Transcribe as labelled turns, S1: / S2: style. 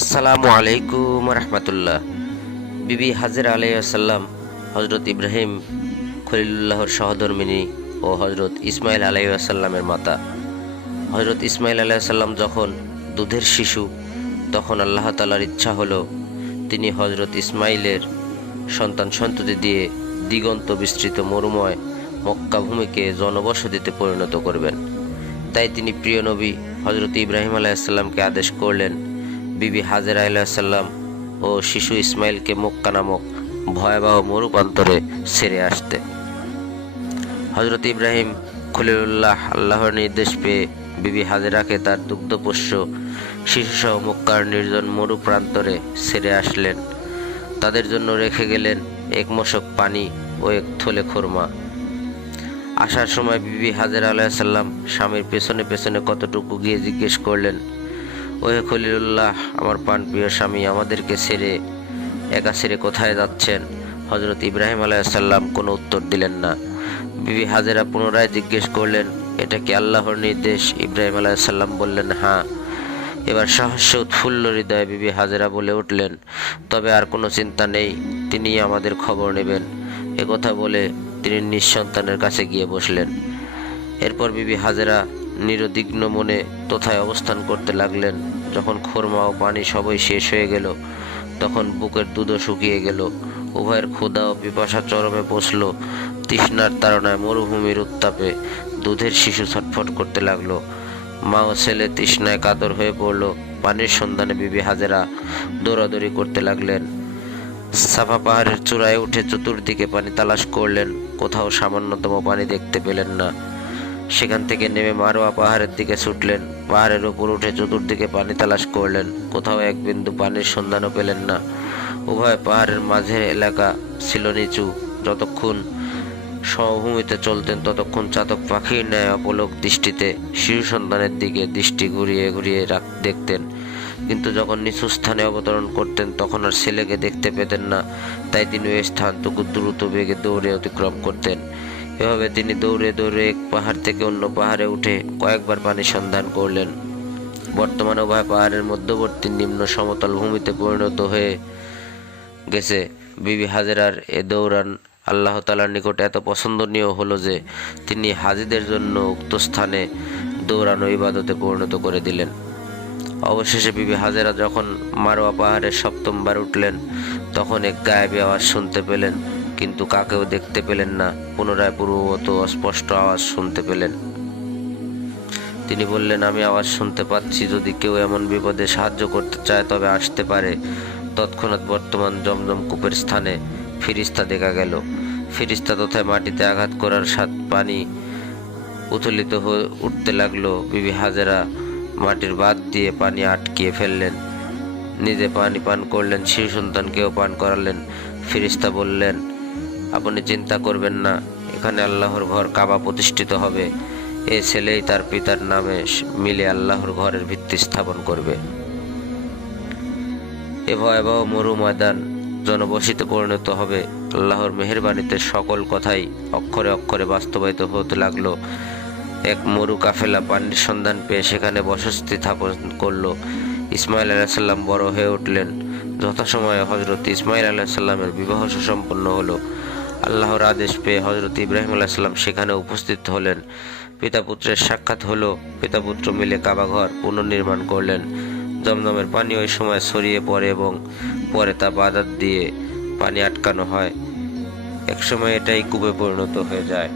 S1: আসসালামু আলাইকুম রহমতুল্লাহ। বিবি হাজির আলাইসাল্লাম হজরত ইব্রাহিম খলিলুল্লাহর সহধর্মিনী ও হজরত ইসমাইল আলাইসাল্লামের মাতা। হজরত ইসমাইল আলাইসাল্লাম যখন দুধের শিশু, তখন আল্লাহ তালার ইচ্ছা হলো তিনি হজরত ইসমাইলের সন্তান সন্ততি দিয়ে দিগন্ত বিস্তৃত মরুময় মক্কাভূমিকে জনবসতিতে পরিণত করবেন। তাই তিনি প্রিয় নবী হজরত ইব্রাহিম আলাইসাল্লামকে আদেশ করলেন বিবি হাজের আলাইসাল্লাম ও শিশু ইসমাইলকে মক্কা নামক ভয়াবহ মরুপান্তরে ছেড়ে আসতে। হজরত ইব্রাহিম খলিলুল্লাহ আল্লাহর নির্দেশ পেয়ে বিবি হাজেরাকে তার দুগ্ধপোষ্য শিশুসহ মক্কার নির্জন মরু প্রান্তরে ছেড়ে আসলেন। তাদের জন্য রেখে গেলেন এক মশক পানি ও এক থলে খোরমা। আসার সময় বিবি হাজের আলাইসাল্লাম স্বামীর পেছনে পেছনে কতটুকু গিয়ে জিজ্ঞেস করলেন ওহে খলিলুল্লাহ, আমার পান প্রিয় স্বামী, আমাদেরকে ছেড়ে, একা ছেড়ে কোথায় যাচ্ছেন? হজরত ইব্রাহিম আলাইসাল্লাম কোনো উত্তর দিলেন না। বিবি হাজেরা পুনরায় জিজ্ঞেস করলেন, এটা কি আল্লাহর নির্দেশ? ইব্রাহিম আলাইসাল্লাম বললেন হ্যাঁ। এবার সাহস্য উৎফুল্ল হৃদয়ে বিবি হাজেরা বলে উঠলেন, তবে আর কোনো চিন্তা নেই তিনি আমাদের খবর নেবেন। একথা বলে তিনি নিঃসন্তানের কাছে গিয়ে বসলেন। এরপর বিবি হাজেরা নিরদিগ্ন মনে তথায় অবস্থান করতে লাগলেন। যখন খোরমা ও পানি সবই শেষ হয়ে গেল, তখন বুকের দুধও শুকিয়ে গেল। উভয়ের ক্ষুধা ও পিপাসা চরমে বসল। তৃষ্ণার তাড়নায় মরুভূমির উত্তাপে দুধের শিশু ছটফট করতে লাগল। মা ও ছেলে তৃষ্ণায় কাতর হয়ে পড়ল। পানির সন্ধানে বিবি হাজেরা দৌড়াদৌড়ি করতে লাগলেন। সাফা পাহাড়ের চূড়ায় উঠে চতুর্দিকে পানি তালাশ করলেন। কোথাও সামান্যতম পানি দেখতে পেলেন না। সেখান থেকে নেমে মারোয়া পাহাড়ের দিকে ছুটলেন। পাহাড়ের উপর উঠে চতুর্দিকে পানি তালাশ করলেন। কোথাও এক বিন্দু পানির সন্ধানও পেলেন না। উভয় পাহাড়ের মাঝের এলাকা ছিল নিচু। যতক্ষণ সমভূমিতে চলতেন, ততক্ষণ চাতক পাখির ন্যায় অপলক দৃষ্টিতে শিশু সন্তানের দিকে দৃষ্টি ঘুরিয়ে ঘুরিয়ে রাখ দেখতেন। কিন্তু যখন নিচু স্থানে অবতরণ করতেন, তখন আর ছেলেকে দেখতে পেতেন না। তাই তিনি ওই স্থানটুকু দ্রুত বেগে দৌড়ে অতিক্রম করতেন। এভাবে তিনি দৌড়ে দৌড়ে এক পাহাড় থেকে অন্য পাহাড়ে উঠে কয়েকবার পানির সন্ধান করলেন। বর্তমানে উভয় পাহাড়ের মধ্যবর্তী নিম্ন সমতল ভূমিতে পরিণত হয়ে গেছে। বিবি হাজেরার এ দৌড়ান আল্লাহ তালার নিকট এত পছন্দনীয় হলো যে তিনি হাজিদের জন্য উক্ত স্থানে দৌড়ানো ইবাদতে পরিণত করে দিলেন। অবশেষে বিবি হাজেরা যখন মারোয়া পাহাড়ের সপ্তমবার উঠলেন, তখন এক গায়েবী আওয়াজ শুনতে পেলেন। কিন্তু কাকেও দেখতে পেলেন না। পুনরায় পূর্ববত অস্পষ্ট আওয়াজ শুনতে পেলেন। তিনি বললেন, আমি আওয়াজ শুনতে পাচ্ছি। যদি কেউ এমন বিপদে সাহায্য করতে চায়, তবে আসতে পারে। তৎক্ষণাৎ বর্তমান জমজম কূপের স্থানে ফিরিস্তা দেখা গেল। ফিরিস্তা তথায় মাটিতে আঘাত করার সাত পানি উথলিত হয়ে উঠতে লাগল। বিবি হাজেরা মাটির বাদ দিয়ে পানি আটকিয়ে ফেললেন। নিজে পানি পান করলেন, শিশু সন্তানকেও পান করালেন। ফিরিস্তা বললেন আপনি চিন্তা করবেন না, এখানে আল্লাহর ঘর কাবা প্রতিষ্ঠিত হবে। এ ছেলেই তার পিতার নামে মিলে আল্লাহর ঘরের ভিত্তি স্থাপন করবে। এ ভয়াবহ মরু ময়দান জনবসিতে পরিণত হবে। আল্লাহর মেহেরবানিতে সকল কথাই অক্ষরে অক্ষরে বাস্তবায়িত হতে লাগল। এক মরু কাফেলা পানির সন্ধান পেয়ে সেখানে বসতি স্থাপন করল। ইসমাইল আলাহিসাল্লাম বড় হয়ে উঠলেন। যথাসময়ে হজরত ইসমাইল আলাহিসাল্লামের বিবাহ সুসম্পন্ন হলো। আল্লাহর আদেশ পেয়ে হজরত ইব্রাহিম আলাহিসাল্লাম সেখানে উপস্থিত হলেন। পিতা পুত্রের সাক্ষাৎ হলো পিতা পুত্র মিলে কাবাঘর পুনর্নির্মাণ করলেন। দমদমের পানি ওই সময় ছড়িয়ে পড়ে এবং পরে তা বাদাত দিয়ে পানি আটকানো হয়। একসময় এটাই কূপে পরিণত হয়ে যায়।